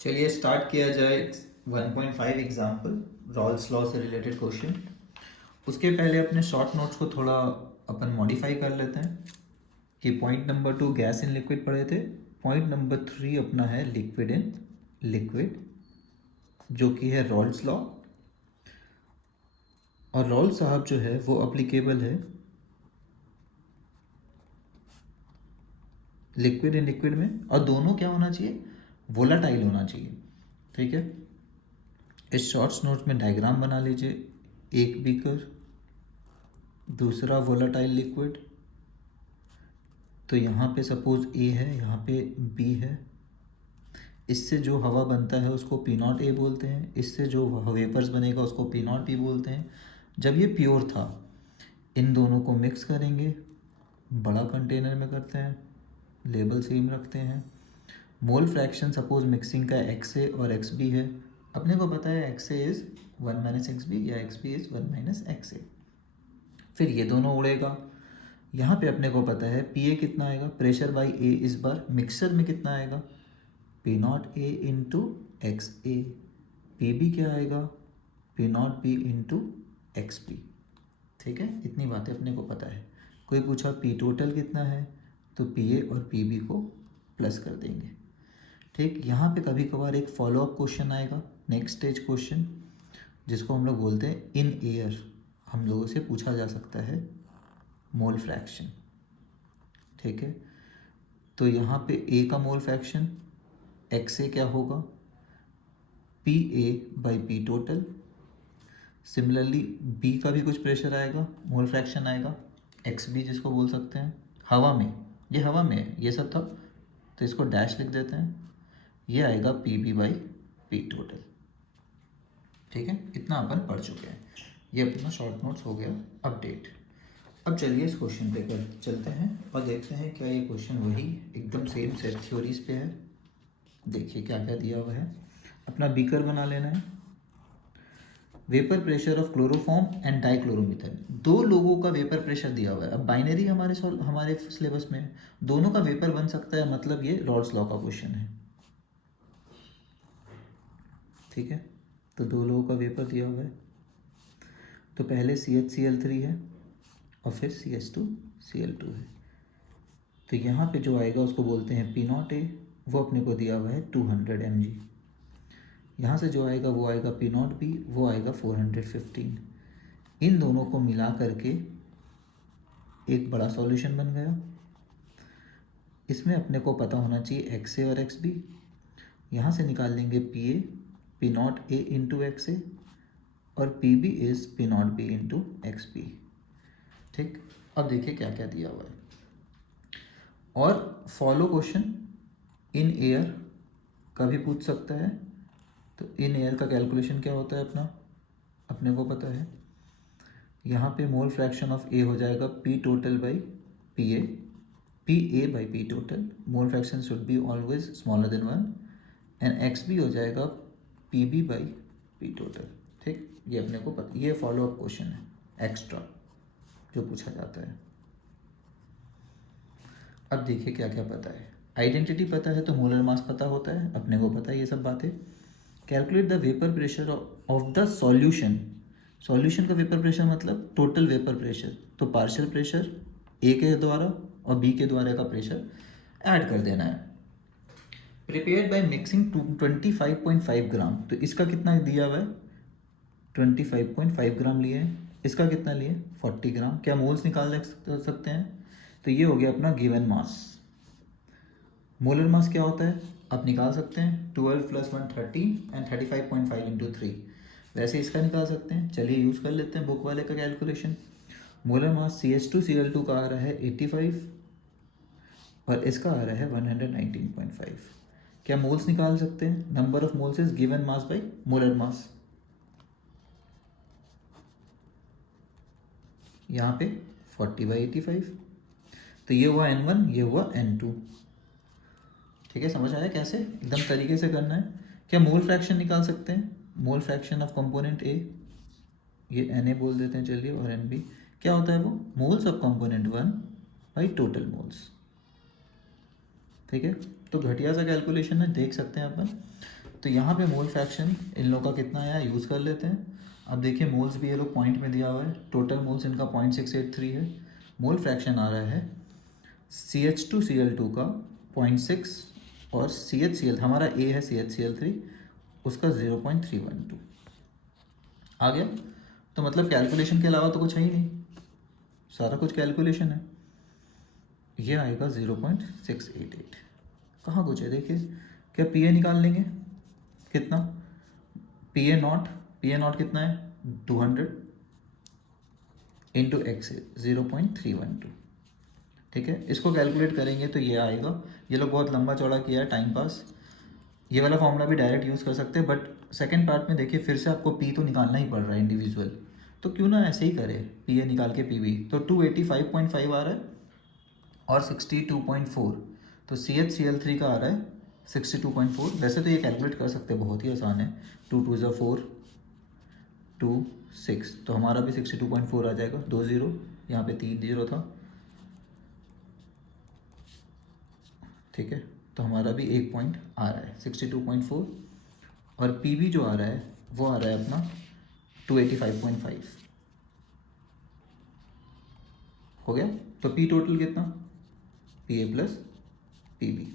चलिए स्टार्ट किया जाए 1.5 एग्जाम्पल रॉल्स लॉ से रिलेटेड क्वेश्चन। उसके पहले अपने शॉर्ट नोट्स को थोड़ा अपन मॉडिफाई कर लेते हैं कि point number 2 gas in liquid पढ़े थे, पॉइंट नंबर 3 अपना है लिक्विड इन लिक्विड, जो कि है रॉल्स लॉ। और रॉल्स साहब जो है वो अप्लीकेबल है लिक्विड इन लिक्विड में, और दोनों क्या होना चाहिए, वोलाटाइल होना चाहिए। ठीक है, इस शॉर्ट्स नोट्स में डायग्राम बना लीजिए। एक बीकर, दूसरा वोलाटाइल लिक्विड, तो यहाँ पे सपोज ए है, यहाँ पे बी है। इससे जो हवा बनता है उसको पी नॉट ए बोलते हैं, इससे जो वेपर्स बनेगा उसको पी नॉट बी बोलते हैं। जब ये प्योर था, इन दोनों को मिक्स करेंगे, बड़ा कंटेनर में करते हैं, लेबल सेम रखते हैं। मोल फ्रैक्शन सपोज मिक्सिंग का एक्स ए और एक्स बी है, अपने को पता है x A is 1 minus x B या x B is 1 minus x A. फिर ये दोनों उड़ेगा। यहाँ पे अपने को पता है पी ए कितना आएगा, प्रेशर बाई ए, इस बार मिक्सचर में कितना आएगा, P not A into x A. P B क्या आएगा, P not B into x B. ठीक है, इतनी बातें अपने को पता है। कोई पूछा पी टोटल कितना है, तो पी ए और पी बी को प्लस कर देंगे। ठीक, यहाँ पे कभी कभार एक फॉलोअप क्वेश्चन आएगा, नेक्स्ट स्टेज क्वेश्चन, जिसको हम लोग बोलते हैं इन एयर। हम लोगों से पूछा जा सकता है मोल फ्रैक्शन। ठीक है, तो यहाँ पे ए का मोल फ्रैक्शन एक्स ए क्या होगा, P A by P total. Similarly B का भी कुछ प्रेशर आएगा, मोल फ्रैक्शन आएगा एक्स बी, जिसको बोल सकते हैं हवा में, ये हवा में है ये सब था, तो इसको डैश लिख देते हैं। ये आएगा P B by P total. ठीक है, इतना अपन पढ़ चुके हैं, ये अपना शॉर्ट नोट्स हो गया अपडेट। अब चलिए इस क्वेश्चन पे कर चलते हैं और देखते हैं क्या ये क्वेश्चन वही एकदम सेम सेट थ्योरीज पे है। देखिए क्या क्या दिया हुआ है। अपना बीकर बना लेना है। Vapour pressure of chloroform and dichloromethane, दो लोगों का वेपर प्रेशर दिया हुआ है। अब बाइनरी हमारे सिलेबस में है, दोनों का वेपर बन सकता है, मतलब ये रॉल्स लॉ का क्वेश्चन है। ठीक है, तो दो लोगों का वेपर दिया हुआ है, तो पहले CH Cl3 है और फिर CH2Cl2 है। तो यहाँ पे जो आएगा उसको बोलते हैं पी नॉट ए, वो अपने को दिया हुआ है 200 mg। यहाँ से जो आएगा वो आएगा पी नॉट बी, वो आएगा 415। इन दोनों को मिला करके एक बड़ा सॉल्यूशन बन गया। इसमें अपने को पता होना चाहिए एक्स ए और एक्स बी। यहाँ से निकाल लेंगे P A, P not A into x A, और P B is P not B into x B. ठीक, अब देखिए क्या क्या दिया हुआ है। और फॉलो क्वेश्चन इन एयर का भी पूछ सकता है। तो इन एयर का कैलकुलेशन क्या होता है अपना, अपने को पता है। यहाँ पे मोल फ्रैक्शन ऑफ ए हो जाएगा P total by P A by P total. Mole fraction should be always smaller than 1। And X B हो जाएगा P B by P total. ठीक, ये अपने को पता, ये फॉलो अप क्वेश्चन है एक्स्ट्रा जो पूछा जाता है। अब देखिए क्या क्या पता है। आइडेंटिटी पता है तो मोलर मास पता होता है, अपने को पता है ये सब बातें। Calculate the vapour pressure of the solution. Solution का वेपर प्रेशर मतलब टोटल वेपर प्रेशर, तो पार्शियल प्रेशर ए के द्वारा और बी के द्वारा का प्रेशर ऐड कर देना है। प्रिपेयर्ड बाय मिक्सिंग 25.5 ग्राम, तो इसका कितना दिया हुआ है, 25.5 ग्राम लिए हैं। इसका कितना लिए, 40 ग्राम। क्या मोल्स निकाल सकते हैं, तो ये हो गया अपना गिवन मास। मोलर मास क्या होता है आप निकाल सकते हैं, 12 + 1 30 एंड 35.5 इंटू 3। वैसे इसका निकाल सकते हैं, चलिए यूज़ कर लेते हैं बुक वाले का कैलकुलेशन। मोलर मास CH2Cl2 का आ रहा है 85 और इसका आ रहा है 119.5। क्या मोल्स निकाल सकते हैं, number of moles is given mass by molar mass. यहाँ पे 40/85, तो ये हुआ N1, ये हुआ N2। ठीक है, समझ आया कैसे एकदम तरीके से करना है। क्या मोल फ्रैक्शन निकाल सकते हैं, मोल फ्रैक्शन ऑफ कंपोनेंट ए, ये Na बोल देते हैं चलिए, और Nb क्या होता है, वो moles of component 1 by total moles. ठीक है, तो घटिया सा कैलकुलेशन है, देख सकते हैं अपन। तो यहाँ पे मोल फ्रैक्शन इन लोगों का कितना आया यूज़ कर लेते हैं। अब देखिए मोल्स भी ये लोग पॉइंट में दिया हुआ है, टोटल मोल्स इनका 0.683 है। मोल फ्रैक्शन आ रहा है CH2Cl2 का 0.6 और CHCl हमारा A है CHCl3 उसका 0.312 आ गया। तो मतलब कैलकुलेशन के अलावा तो कुछ है ही नहीं, सारा कुछ कैलकुलेशन है। ये आएगा 0.688। कहाँ कुछ है देखिए, क्या पी ए निकाल लेंगे, कितना पी ए नॉट कितना है 200 इंटू एक्स 0.312, ठीक है। इसको कैलकुलेट करेंगे तो ये आएगा, ये लोग बहुत लंबा चौड़ा किया है टाइम पास। ये वाला फॉर्मूला भी डायरेक्ट यूज़ कर सकते हैं, बट सेकंड पार्ट में देखिए फिर से आपको पी तो निकालना ही पड़ रहा है इंडिविजुअल, तो क्यों ना ऐसे ही करें पी ए निकाल के पी बी। तो 285.5 आ रहा है और 62.4, तो CHCl3 का आ रहा है 62.4। वैसे तो ये कैलकुलेट कर सकते हैं, बहुत ही आसान है, 2 2 ज़ा 4 2 6, तो हमारा भी 62.4 आ जाएगा। 2 0 यहाँ पे 3 0 था, ठीक है। तो हमारा भी 1 पॉइंट आ रहा है 62.4 और पी बी जो आ रहा है वो आ रहा है अपना 285.5 हो गया। तो पी टोटल कितना, P A plus P B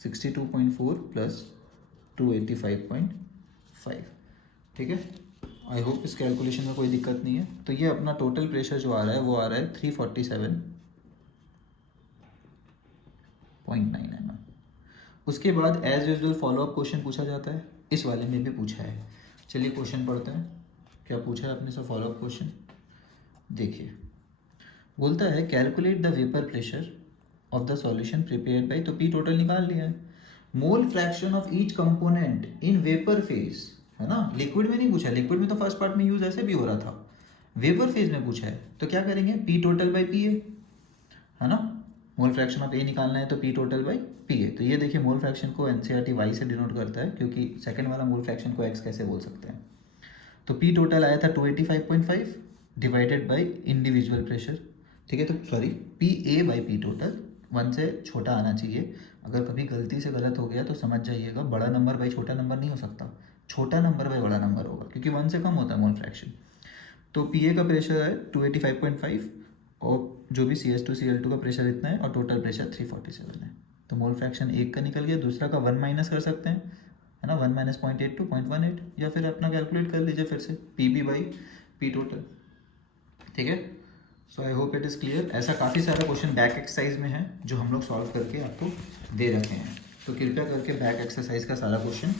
62.4 plus 285.5, ठीक है। आई होप इस कैलकुलेशन में कोई दिक्कत नहीं है। तो ये अपना टोटल प्रेशर जो आ रहा है वो आ रहा है 347.9 mm। उसके बाद एज यूजुअल फॉलोअप क्वेश्चन पूछा जाता है, इस वाले में भी पूछा है। चलिए क्वेश्चन पढ़ते हैं, क्या पूछा है अपने से फॉलोअप क्वेश्चन देखिए। बोलता है calculate the vapour pressure of the solution prepared by, तो पी टोटल निकाल लिया है। Mole fraction of each component in vapour phase, है ना, लिक्विड में नहीं पूछा है, लिक्विड में तो फर्स्ट पार्ट में यूज ऐसे भी हो रहा था, वेपर फेज में पूछा है। तो क्या करेंगे, पी टोटल बाई पी ए, है ना, मोल फ्रैक्शन ऑफ ए निकालना है तो पी टोटल बाई पी ए। तो ये देखिए मोल फ्रैक्शन को एनसीईआरटी वाई से डिनोट करता है, क्योंकि सेकंड वाला मोल फ्रैक्शन को एक्स कैसे बोल सकते हैं। तो पी टोटल आया था 285.5 डिवाइडेड बाई इंडिविजुअल प्रेशर, ठीक है। तो sorry P A by P total 1 से छोटा आना चाहिए। अगर कभी गलती से गलत हो गया तो समझ जाइएगा, बड़ा नंबर बाई छोटा नंबर नहीं हो सकता, छोटा नंबर बाई बड़ा नंबर होगा, क्योंकि 1 से कम होता है मोल फ्रैक्शन। तो पी ए का प्रेशर है 285.5 और जो भी CH2Cl2 का प्रेशर इतना है और टोटल प्रेशर 347 है। तो मोल फ्रैक्शन एक का निकल गया, दूसरा का 1 माइनस कर सकते हैं, है ना, 1 माइनस 0.82 0.18, या फिर अपना कैलकुलेट कर लीजिए फिर से P B by P total, ठीक है। So I hope it is clear. ऐसा काफ़ी सारा क्वेश्चन बैक एक्सरसाइज में है जो हम लोग सॉल्व करके आपको दे रखे हैं, तो कृपया करके बैक एक्सरसाइज का सारा क्वेश्चन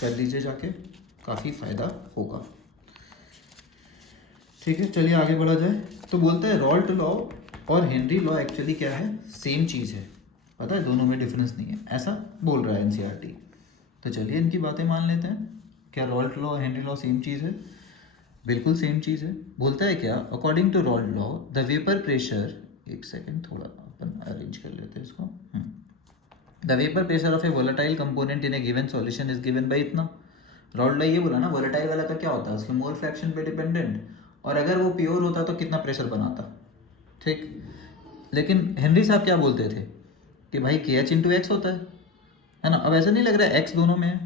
कर लीजिए जाके, काफ़ी फ़ायदा होगा, ठीक है। चलिए आगे बढ़ा जाए। तो बोलता है रॉल्ट लॉ और हेनरी लॉ एक्चुअली क्या है, सेम चीज़ है, पता है, दोनों में डिफरेंस नहीं है, ऐसा बोल रहा है एनसीईआरटी। तो चलिए इनकी बातें मान लेते हैं। क्या Raoult law Henry law same चीज़ है, बिल्कुल सेम चीज़ है। बोलता है क्या, according to Raoult law the vapour pressure, एक सेकेंड थोड़ा अपन अरेंज कर लेते हैं इसको, the vapour pressure of a volatile component in a given solution is given by इतना। रॉल्ट लॉ ये बोला ना, वोलेटाइल वाला का क्या होता है, उसके मोल फ्रैक्शन पे डिपेंडेंट, और अगर वो प्योर होता तो कितना प्रेशर बनाता, ठीक। लेकिन हेनरी साहब क्या बोलते थे कि भाई के एच इंटू एक्स होता है ना। अब ऐसा नहीं लग रहा है एक्स दोनों में है,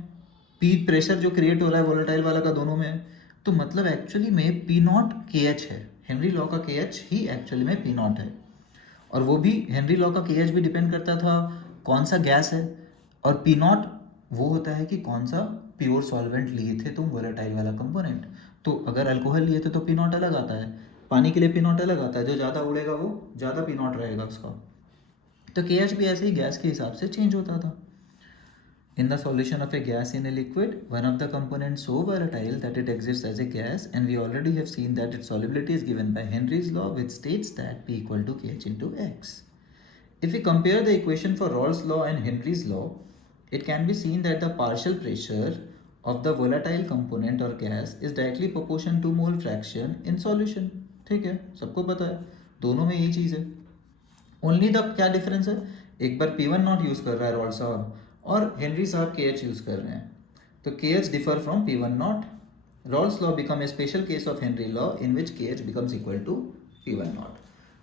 पी प्रेशर जो क्रिएट हो रहा है वोलेटाइल वाला का दोनों में है, तो मतलब एक्चुअली में पी नॉट के एच है। हेनरी लॉ का के एच ही एक्चुअली में पी नॉट है, और वो भी हेनरी लॉ का के एच भी डिपेंड करता था कौन सा गैस है, और पी नॉट वो होता है कि कौन सा प्योर सॉल्वेंट लिए थे तुम वोलेटाइल वाला कंपोनेंट। तो अगर अल्कोहल लिए थे तो पी नॉट अलग आता है, पानी के लिए पी नॉट अलग आता है, जो ज़्यादा उड़ेगा वो ज़्यादा पी नॉट रहेगा उसका। तो के एच भी ऐसे ही गैस के हिसाब से चेंज होता था। In the solution of a gas in a liquid, one of the components so volatile that it exists as a gas, and we already have seen that its solubility is given by Henry's law, which states that P equal to Kh into X. If we compare the equation for Rawls' law and Henry's law, it can be seen that the partial pressure of the volatile component or gas is directly proportional to mole fraction in solution. ठीक है, सबको पता है, दोनों में यही चीज़ है। Only the क्या डिफरेंस है, एक बार P1 नॉट यूज़ कर रहा है रॉल्स साहब और हेनरी साहब के एच यूज़ कर रहे हैं, तो K H differ from P1 not. Raoult's law become a special case of Henry law in which K H becomes equal to P1 not.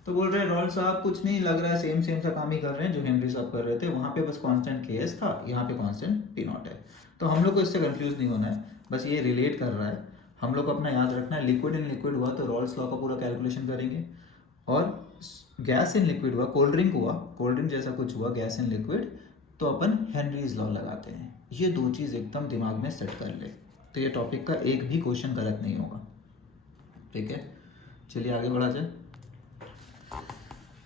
तो बोल रहे हैं रॉल्स साहब कुछ नहीं लग रहा है, सेम सेम सा काम ही कर रहे हैं जो हेनरी साहब कर रहे थे, वहाँ पे बस कांस्टेंट के एस था, यहाँ पे कांस्टेंट पी नॉट है। तो हम लोग को इससे कंफ्यूज नहीं होना है, बस ये रिलेट कर रहा है, हम लोग को अपना याद रखना है। लिक्विड इन लिक्विड हुआ तो रॉल्स लॉ का पूरा कैलकुलेशन करेंगे, और गैस इन लिक्विड हुआ, कोल्ड ड्रिंक जैसा कुछ हुआ गैस इन लिक्विड, तो अपन हेनरीज लॉ लगाते हैं। ये दो चीज़ एकदम दिमाग में सेट कर ले, तो ये टॉपिक का एक भी क्वेश्चन गलत नहीं होगा। ठीक है, चलिए आगे बढ़ा जाए।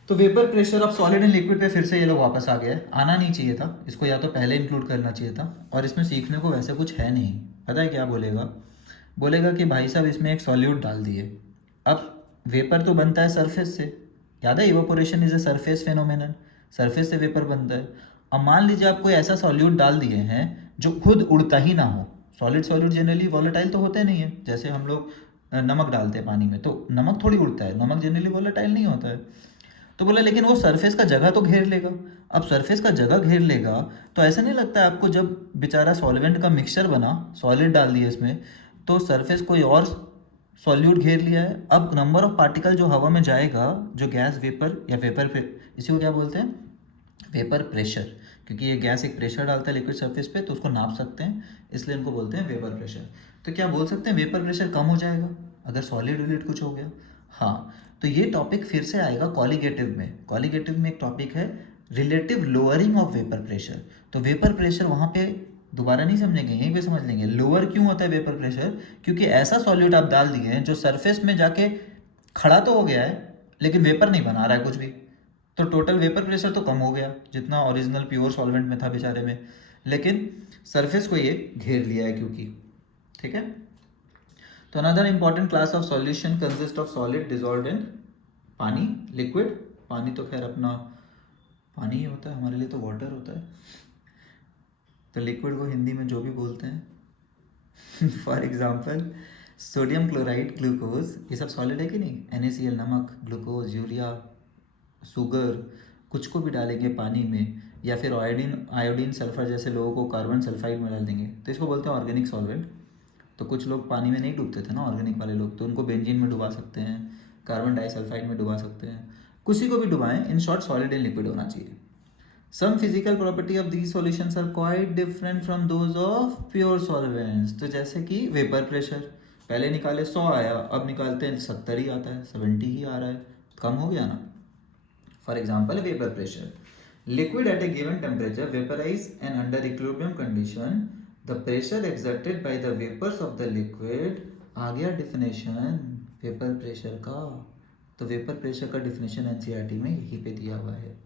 तो vapour pressure of solid and liquid पे फिर से ये लोग वापस आ गया है, आना नहीं चाहिए था इसको, या तो पहले इंक्लूड करना चाहिए था, और इसमें सीखने को वैसे कुछ है नहीं। पता है क्या बोलेगा, बोलेगा कि भाई साहब इसमें एक सॉल्यूट डाल दिए। अब वेपर तो बनता है सरफेस से, याद है evaporation is a surface phenomenon, surface से वेपर बनता है। अब मान लीजिए आप कोई ऐसा सॉल्यूट डाल दिए हैं जो खुद उड़ता ही ना हो। सॉल्यूट जनरली वॉलेटाइल तो होते नहीं है, जैसे हम लोग नमक डालते हैं पानी में, तो नमक थोड़ी उड़ता है, नमक जनरली वॉलेटाइल नहीं होता है। तो बोला लेकिन वो सरफेस का जगह तो घेर लेगा। अब सरफेस का जगह घेर लेगा तो ऐसा नहीं लगता है आपको, जब बेचारा सॉल्वेंट का मिक्सचर बना, सॉलिड डाल दिया इसमें, तो सरफेस कोई और सॉल्यूट घेर लिया है। अब नंबर ऑफ पार्टिकल जो हवा में जाएगा, जो गैस वेपर या वेपर पे, इसी को क्या बोलते हैं, वेपर प्रेशर, क्योंकि ये गैस एक प्रेशर डालता है लिक्विड सरफेस पे, तो उसको नाप सकते हैं, इसलिए इनको बोलते हैं वेपर प्रेशर। तो क्या बोल सकते हैं वेपर प्रेशर कम हो जाएगा अगर सॉलिड विलिड कुछ हो गया। हाँ, तो ये टॉपिक फिर से आएगा कॉलिगेटिव में। कॉलिगेटिव में एक टॉपिक है relative lowering of vapour pressure. तो वेपर प्रेशर वहाँ पे दोबारा नहीं समझेंगे, यहीं पे समझ लेंगे। लोअर क्यों होता है वेपर प्रेशर, क्योंकि ऐसा सॉल्यूट आप डाल दिए हैं जो सरफेस में जाके खड़ा तो हो गया है लेकिन वेपर नहीं बना रहा है कुछ भी, तो टोटल वेपर प्रेशर तो कम हो गया जितना ओरिजिनल प्योर सॉल्वेंट में था बेचारे में, लेकिन सरफेस को ये घेर लिया है क्योंकि। ठीक है, तो another important class of solution consist of solid dissolved in pani, liquid, पानी तो खैर अपना पानी ही होता है, हमारे लिए तो वाटर होता है, तो लिक्विड को हिंदी में जो भी बोलते हैं for example sodium chloride, glucose, ये सब सॉलिड है कि नहीं, NaCl नमक, ग्लूकोज, यूरिया, शुगर, कुछ को भी डालेंगे पानी में, या फिर आयोडीन सल्फर जैसे लोगों को कार्बन सल्फाइड में डाल देंगे, तो इसको बोलते हैं ऑर्गेनिक सॉल्वेंट। तो कुछ लोग पानी में नहीं डूबते थे ना ऑर्गेनिक वाले लोग, तो उनको बेंजीन में डुबा सकते हैं, कार्बन डाइसल्फाइड में डुबा सकते हैं, किसी को भी डुबाएं, in short solid and liquid होना चाहिए। Some physical property of these solutions are quite different from those of pure solvents. तो जैसे कि वेपर प्रेशर, पहले निकाले 100 आया, अब निकालते हैं 70 ही आता है, 70 ही आ रहा है, कम हो गया ना। For example vapour pressure, liquid at a given temperature vaporise and under equilibrium condition the pressure exerted by the vapours of the liquid. आ गया डिफिनेशन वेपर प्रेशर का। तो वेपर प्रेशर का डिफिनेशन एनसीईआरटी में यहीं पे दिया हुआ है।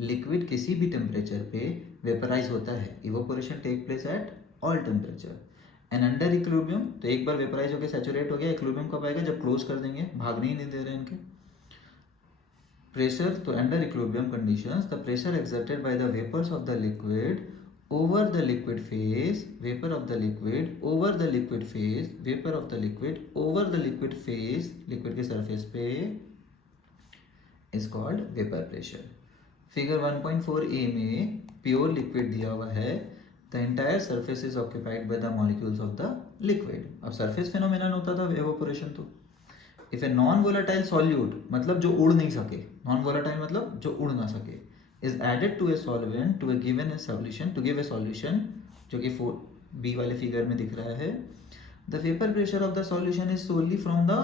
लिक्विड किसी भी टेम्परेचर पे वेपराइज होता है, evaporation take place at all temperature and under equilibrium. तो एक बार वेपराइज होकर सैचुरेट हो गया, इक्विलिब्रियम कब आएगा, जब क्लोज कर देंगे, भागने ही नहीं दे रहे इनके प्रेशर। तो under equilibrium conditions the pressure exerted by the vapours of the liquid over the liquid phase, vapor of the liquid over the liquid phase, vapor of the liquid over the liquid phase, liquid के surface पे, is called vapor pressure. Figure 1.4a में pure liquid दिया हुआ है, the entire surface is occupied by the molecules of the liquid. अब surface phenomenon होता था evaporation. तो if a non volatile solute, मतलब जो उड़ नहीं सके, नॉन वोलेटाइल मतलब जो उड़ ना सके, is added to a solvent to a given a solution to give a solution, जो कि 4b वाले फिगर में दिख रहा है, the vapor pressure of the solution is solely from the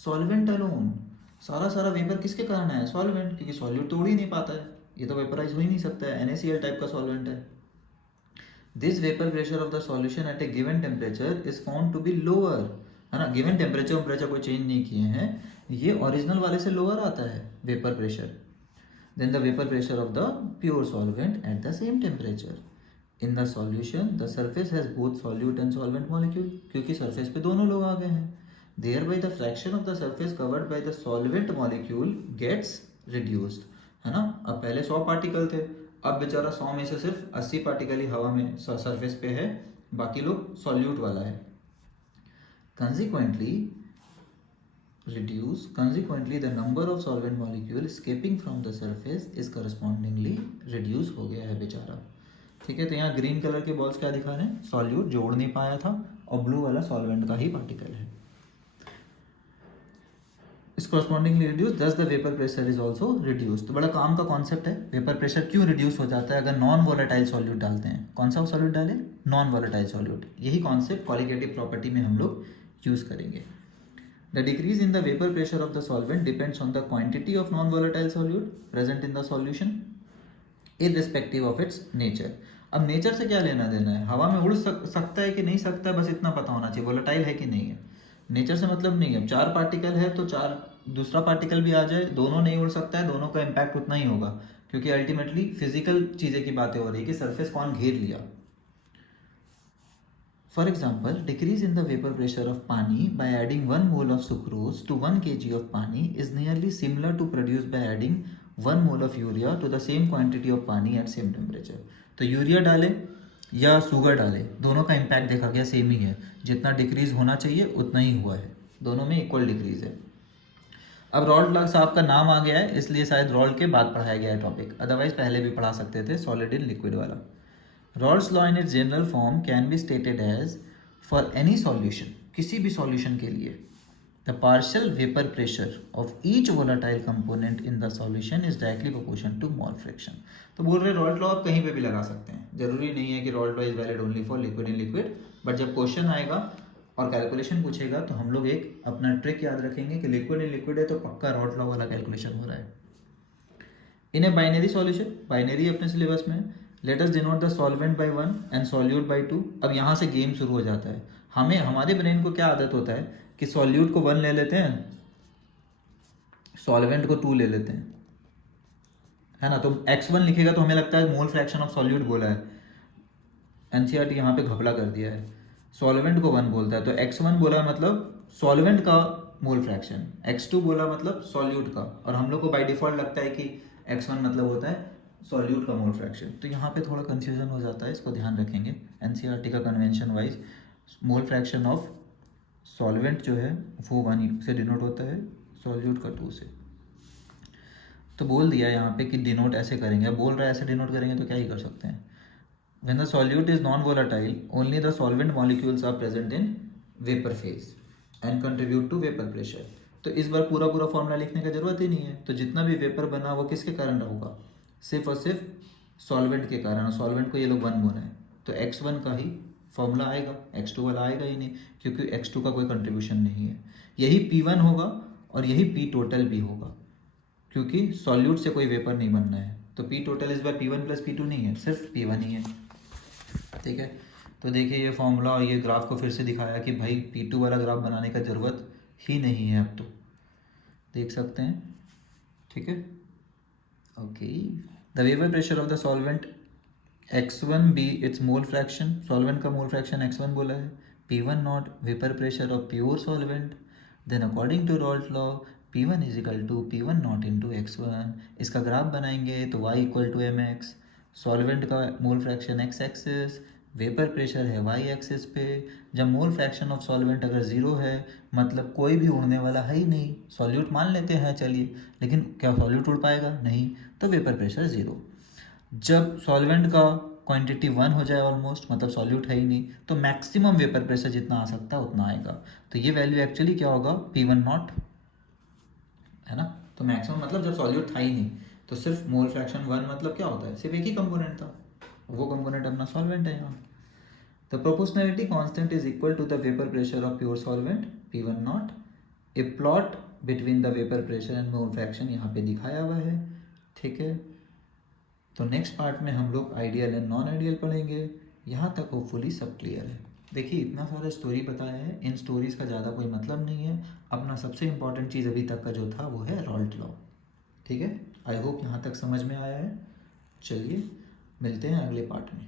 solvent alone। सारा वेपर किसके कारण है, सॉल्वेंट, क्योंकि सॉल्यूट तो उड़ ही नहीं पाता है, ये तो वेपराइज हो ही नहीं सकता है, NaCl टाइप का सॉल्वेंट है। This vapour pressure of the solution at a given temperature is found to be lower, है ना, गिवन टेम्परेचर कोई चेंज नहीं किए हैं, ये ओरिजिनल वाले से लोअर आता है vapour pressure than the vapor pressure of the pure solvent at the same temperature. In the solution, the surface has both solute and solvent molecule, क्योंकि surface पे दोनों लोग आ गए हैं, thereby the fraction of the surface covered by the solvent molecule gets reduced, है ना। अब पहले 100 पार्टिकल थे, अब बेचारा 100 में से सिर्फ 80 पार्टिकल ही हवा में सरफेस पे है, बाकी लोग सॉल्यूट वाला है। Consequently the number of solvent molecule escaping from the surface is correspondingly reduce हो गया है बेचारा। ठीक है, तो यहाँ ग्रीन कलर के बॉल्स क्या दिखा रहे हैं, सॉल्यूट जो उड़ नहीं पाया था, और ब्लू वाला सॉल्वेंट का ही पार्टिकल है। इज कॉरस्पॉन्डिंगली रिड्यूस, दस the vapour pressure is also reduce. तो बड़ा काम का कॉन्सेप्ट है, वेपर प्रेशर क्यों रिड्यूस हो जाता है अगर नॉन वोलेटाइल सॉल्यूट डालते हैं। कौन सा सॉल्यूट डालें? Non volatile solute. यही कॉन्सेप्ट क्वालिटेटिव प्रॉपर्टी में हम लोग यूज़ करेंगे। The decrease in the vapour pressure of the solvent depends on the quantity of non volatile solute present in the solution irrespective of its nature. अब nature से क्या लेना देना है, हवा में उड़ सकता है कि नहीं सकता है, बस इतना पता होना चाहिए, वोलेटाइल है कि नहीं है। नेचर से मतलब नहीं है, 4 पार्टिकल है तो 4 दूसरा पार्टिकल भी आ जाए, दोनों नहीं उड़ सकता है, दोनों का इम्पैक्ट उतना ही होगा, क्योंकि अल्टीमेटली फिजिकल चीज़ें की बातें हो रही है कि सरफेस कौन घेर लिया। For example, decrease in the vapour pressure of pani by adding 1 mole of sucrose to 1 kg of pani is nearly similar to produce by adding 1 mole of urea to the same quantity of pani at same temperature. तो urea डाले या sugar डाले, दोनों का impact देखा गया same ही है, जितना डिक्रीज होना चाहिए उतना ही हुआ है, दोनों में इक्वल डिक्रीज है। अब रॉल्ट लॉ साहब का नाम आ गया है इसलिए शायद रॉल्ट के बाद पढ़ाया गया है टॉपिक, अदरवाइज पहले भी पढ़ा सकते थे, सॉलिड इन लिक्विड वाला। Raoult's law in its general form can be stated as for any solution, किसी भी सॉल्यूशन के लिए the partial vapour pressure of each volatile component in the solution is directly proportional to mole fraction. तो बोल रहे Raoult law आप कहीं पे भी लगा सकते हैं, जरूरी नहीं है कि Raoult law is valid only for liquid in liquid, but जब क्वेश्चन आएगा और कैलकुलेशन पूछेगा तो हम लोग एक अपना ट्रिक याद रखेंगे कि लिक्विड इन लिक्विड है तो पक्का रॉल्ट लॉ वाला कैलकुलेशन हो रहा है। In a binary solution, binary अपने सिलेबस में, let us denote the solvent by 1 and solute by 2। अब यहाँ से गेम शुरू हो जाता है, हमें हमारे ब्रेन को क्या आदत होता है कि सॉल्यूट को 1 ले लेते हैं, सॉल्वेंट को 2 ले लेते हैं, है ना। तो x1 लिखेगा तो हमें लगता है मोल फ्रैक्शन ऑफ सॉल्यूट बोला है, एनसीईआरटी यहाँ पे घपला कर दिया है, सॉल्वेंट को 1 बोलता है, तो x1 बोला मतलब सॉल्वेंट का मोल फ्रैक्शन, x2 बोला मतलब सॉल्यूट का, और हम लोग को बाय डिफॉल्ट लगता है कि x1 मतलब होता है सॉल्यूट का मोल फ्रैक्शन। तो यहाँ पे थोड़ा कंफ्यूजन हो जाता है, इसको ध्यान रखेंगे। एनसीईआरटी का convention wise mole fraction of solvent जो है वो 1 से डिनोट होता है, सॉल्यूट का 2 से। तो बोल दिया यहाँ पे कि डिनोट ऐसे करेंगे, अब बोल रहा है ऐसे डिनोट करेंगे तो क्या ही कर सकते हैं। When the solute is non volatile only the solvent molecules are present in vapour phase and contribute to vapour pressure. तो इस बार पूरा पूरा फॉर्मूला लिखने की जरूरत ही नहीं है, तो जितना भी वेपर बना वो किसके कारण होगा, सिर्फ और सिर्फ सॉल्वेंट के कारण, सॉल्वेंट को ये लोग 1 बोला है, तो x1 का ही फॉर्मूला आएगा, x2 वाला आएगा ही नहीं, क्योंकि x2 का कोई कंट्रीब्यूशन नहीं है। यही P1 होगा और यही P टोटल भी होगा, क्योंकि सॉल्यूट से कोई वेपर नहीं बनना है, तो P टोटल इस बार P1 प्लस P2 नहीं है, सिर्फ P1 ही है। ठीक है, तो देखिए ये फॉर्मूला और ये ग्राफ को फिर से दिखाया कि भाई P2 वाला ग्राफ बनाने का ज़रूरत ही नहीं है, अब तो देख सकते हैं। ठीक है, okay. The vapour pressure of the solvent x1 be its mole fraction, solvent का मोल फ्रैक्शन x1 बोला है, P1 not vapour pressure of pure solvent, then according to Raoult law P1 is equal to P1 not into x1। इसका graph बनाएंगे तो y equal to mx, solvent का mole fraction x axis, vapour pressure है y axis पे। जब mole fraction of solvent अगर 0 है मतलब कोई भी उड़ने वाला है ही नहीं, सॉल्यूट मान लेते हैं चलिए, लेकिन क्या सॉल्यूट उड़ पाएगा? नहीं, तो वेपर प्रेशर 0। जब सॉल्वेंट का क्वांटिटी 1 हो जाए ऑलमोस्ट, मतलब सॉल्यूट है ही नहीं, तो मैक्सिमम वेपर प्रेशर जितना आ सकता है उतना आएगा। तो ये वैल्यू एक्चुअली क्या होगा, P1 नॉट, है ना। तो मैक्सिमम मतलब जब सॉल्यूट था ही नहीं, तो सिर्फ मोल फ्रैक्शन 1 मतलब क्या होता है, सिर्फ एक ही कंपोनेंट था, वो कंपोनेंट अपना सॉल्वेंट है यहाँ। The proportionality constant is equal to the vapour pressure of pure solvent P1 naught. A plot between the vapour pressure and mole fraction यहाँ पे दिखाया हुआ है। ठीक है, तो नेक्स्ट पार्ट में हम लोग आइडियल एंड नॉन आइडियल पढ़ेंगे। यहाँ तक होपफुली सब क्लियर है। देखिए इतना सारा स्टोरी बताया है, इन स्टोरीज़ का ज़्यादा कोई मतलब नहीं है, अपना सबसे इम्पॉर्टेंट चीज़ अभी तक का जो था वो है रॉल्ट लॉ। ठीक है, आई होप यहाँ तक समझ में आया है। चलिए मिलते हैं अगले पार्ट में।